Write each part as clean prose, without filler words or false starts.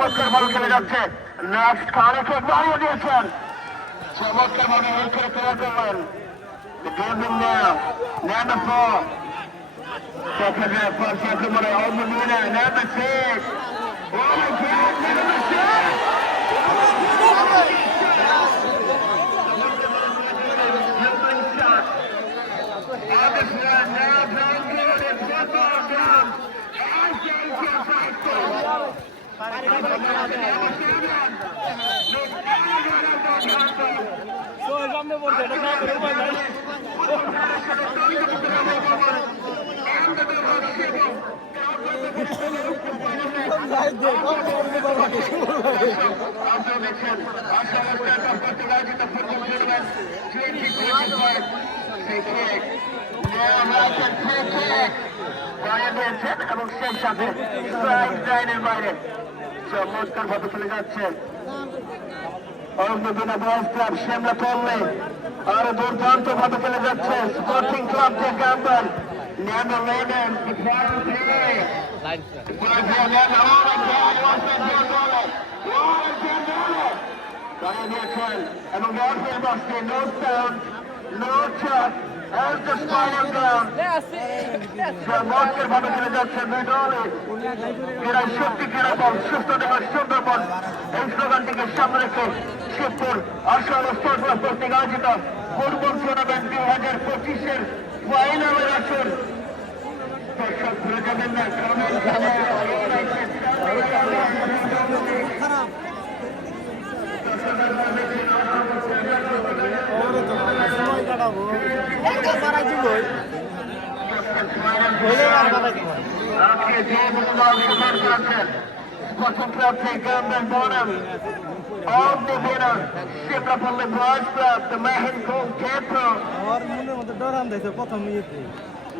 চমৎকার বল খেলে যাচ্ছে। নেক্সট খানিক বাড়িয়ে দিয়েছেন, চমৎকার ভাবে হেল্প করে তৈরি করলেন। Number 4. দেখা যায় ফার্স্ট আক্রমণে অবমিনা number 6. Oh my God, number 6. এবং সেই সাথে লাইনের বাইরে চমৎকার ভাবে চলে যাচ্ছে। অরুণবিনা বয়স ক্লাব শ্যামলা পড়লে আরো দুর্দান্ত ভাবে চলে যাচ্ছে। স্পোর্টিং ক্লাব থেকে Campbell Number 11, the final play. এবং no sound, no touch, as the spinal down. চমৎকার ভাবে চলে যাচ্ছে দুই দলে। ক্রীড়ায় শক্তি, ক্রীড়া বল, সুস্থ দেহ, সুন্দর বল। এই স্লোগানটিকে সামনে রেখে শিবপুর আসল স্পোর্টস ক্লাব কর্তৃক আয়োজিত ফুটবল টুর্নামেন্ট 2025-এর ফাইনালের আসর দর্শক ভুলে যাবেন না। Sporting Club take Gambel Bonham. Of the winner, Shimlapalli Boys Club, the Mahin goalkeeper.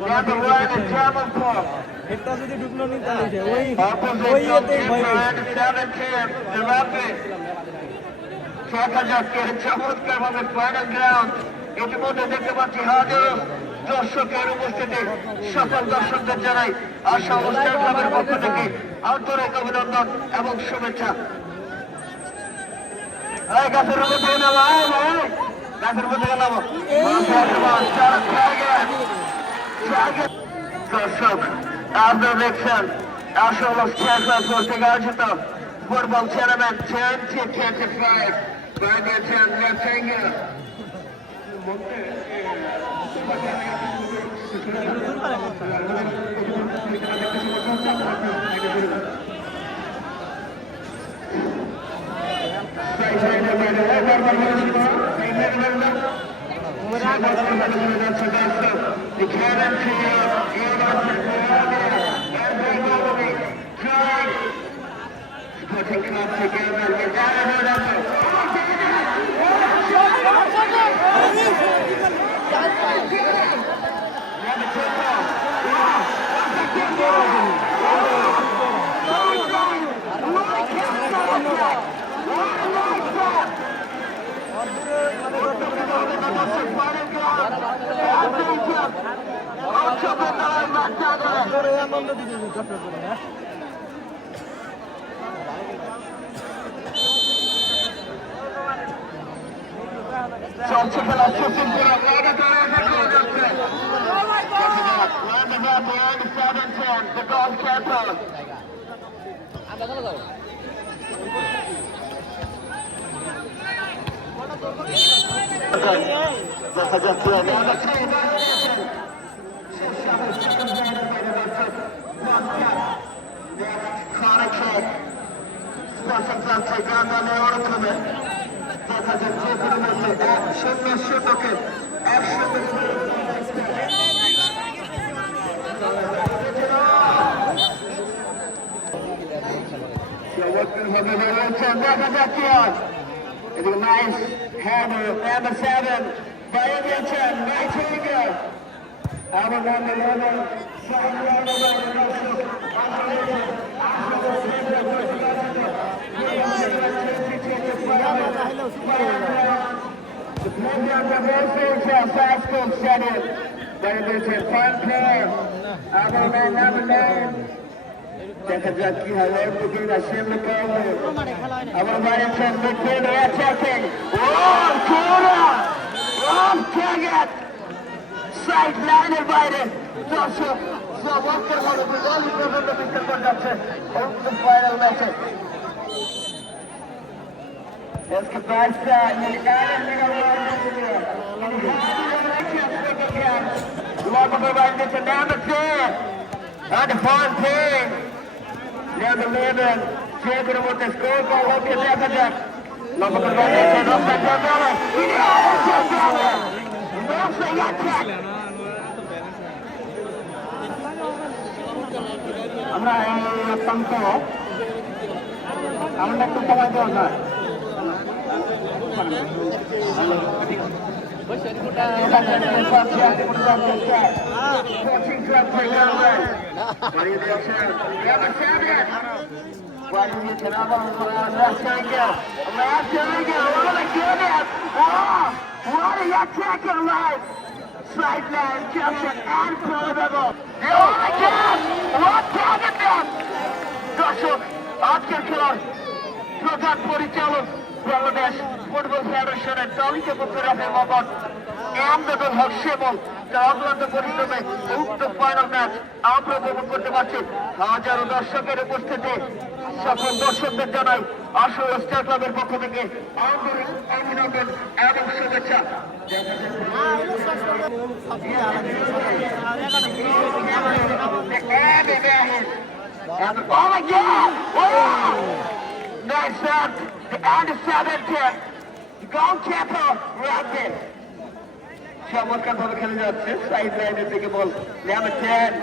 Number 1 is Jamalpur. Opposite goalkeeper and 17, the Rapid. দেখা যাচ্ছে চমৎকার ভাবে ফাইনাল গ্রাউন্ড। ইতিমধ্যে দেখতে পাচ্ছি হাজারো দর্শকের উপস্থিতি। সকল দর্শকদের জানাই আশা অনুষ্ঠান ক্লাবের পক্ষ থেকে আন্তরিক অভিনন্দন এবং শুভেচ্ছা। গাছের উপর থেকে নামো, গাছের উপর থেকে নামো। দর্শক আপনারা দেখছেন আসল অনুষ্ঠান ক্লাব কর্তৃক আয়োজিত football tournament 2025 Bangladesh Rectangle. The cannon to Sporting Club together with চলছে খেলা সুশীল পুরা the goalkeeper. দেখা যাচ্ছে দেখা যাচ্ছে শূন্যকে 1 দেখা যাচ্ছে এদিকে নাইস হ্যামার number 7 বাইরে দিয়েছেন নাইট্রিগার আবার number 11 The program of all fast coach said it. বাইরে দিয়েছেন fun player আবার number 9 দেখা যাক কি হয় বুকিং আসেন local Our American midfielder attacking. Oh, corner! Off target! Sideline invited. Joshua Walker for the goal from the Mr. Production of the final match. Let's get back to number 10 and the 14. Number 11. Jacob with the score goal. Okay, that's it. Number 11. আমরা অত্যন্ত আমরা একটু সময় দেওয়া যায় Sideline, Johnson, and Colorado. Oh my God! What target that? Joshua, আজকের খেলার প্রধান পরিচালক বাংলাদেশ ফুটবল ফেডারেশনের তালিকা পক্ষের মোহাম্মদ আমদাদুল হক সেবল তার অক্লান্ত পরিশ্রমে উক্ত ফাইনাল ম্যাচ আমরা উপভোগ করতে পারছি। হাজারো দর্শকের উপস্থিতি সকল দর্শকদের জানাই আসল স্টার ক্লাবের পক্ষ থেকে আন্তরিক অভিনন্দন এবং শুভেচ্ছা। Oh my God! Oh! Nice shot! The under 17. Goalkeeper Rugby. চমৎকার ভাবে খেলে যাচ্ছে সাইড লাইনের দিকে বল নাম্বার 10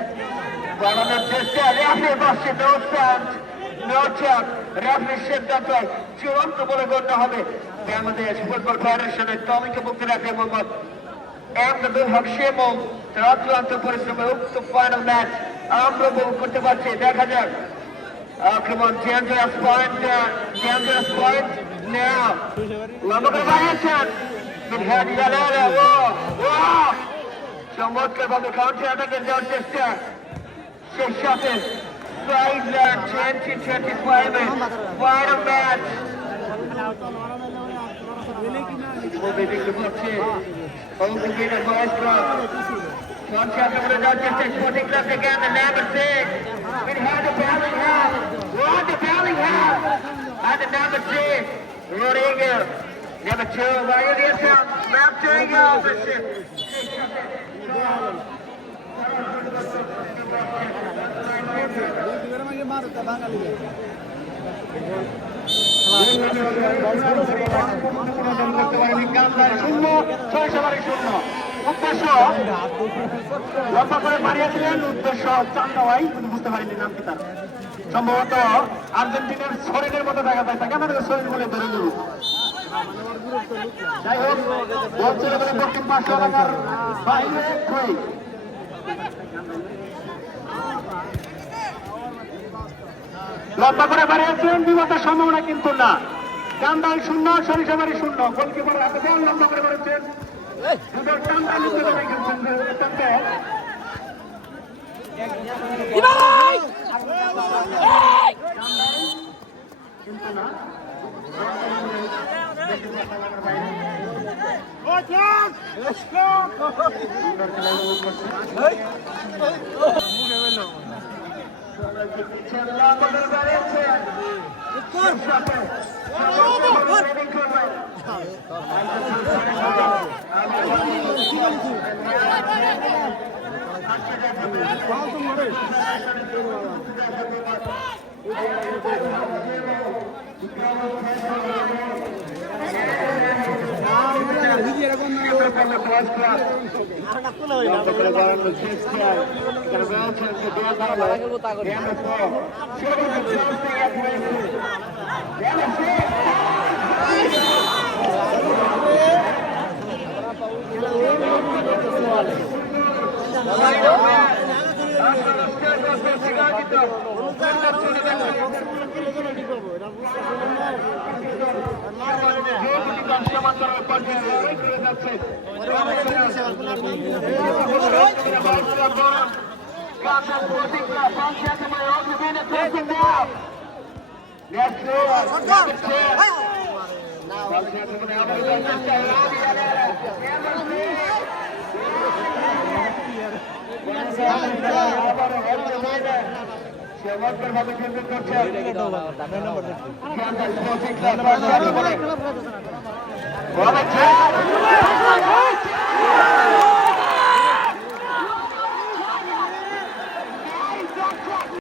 বাড়ানোর চেষ্টা রেফারি বসছে নো স্ট্যান্ড নো চাপ রেফারির সিদ্ধান্ত চূড়ান্ত বলে গণ্য হবে। বাংলাদেশ ফুটবল ফেডারেশনের তালিকা পক্ষে রাখে মোহাম্মদ আমদাদুল হক সেবল তার অক্লান্ত পরিশ্রমে উক্ত ফাইনাল ম্যাচ আমরা উপভোগ করতে পারছি। দেখা যাক আক্রমণ dangerous point now লম্বা করে বাড়িয়েছেন মিনহাজ জালালা চমৎকার ভাবে কাউন্টার অ্যাটাকে যাওয়ার চেষ্টা সেই সাথে সাইড লাইন 2025 ফাইনাল ম্যাচ দেখতে পাচ্ছি Oldfield Boys Club. Contact over the Dutch Sporting Club again, the number 6. It had the Bellingham. What the Bellingham? And the number 6. Rodriguez. Number 2. Violation. Map Triangle officer. উদ্দেশ্য লম্বা করে মারিয়েছিলেন উদ্দেশ্য চান্দাওয়াই বুঝতে পারিনি নাম কি তার সম্ভবত আর্জেন্টিনার শরীরের মতো দেখা যায় তাকে আমাদের শরীর বলে ধরে নেব। যাই হোক বলছিল বলে দক্ষিণ পাঁচশো এলাকার বাইরে লম্বা করে বাড়িয়েছেন বিপদের সম্ভাবনা কিন্তু না। কান্দাল শূন্য সরিষাবাড়ি শূন্য গোলকিপার হাতে বল লম্বা করে বাড়িয়েছেন চমৎকার ভাবে কেন্দ্র করছেন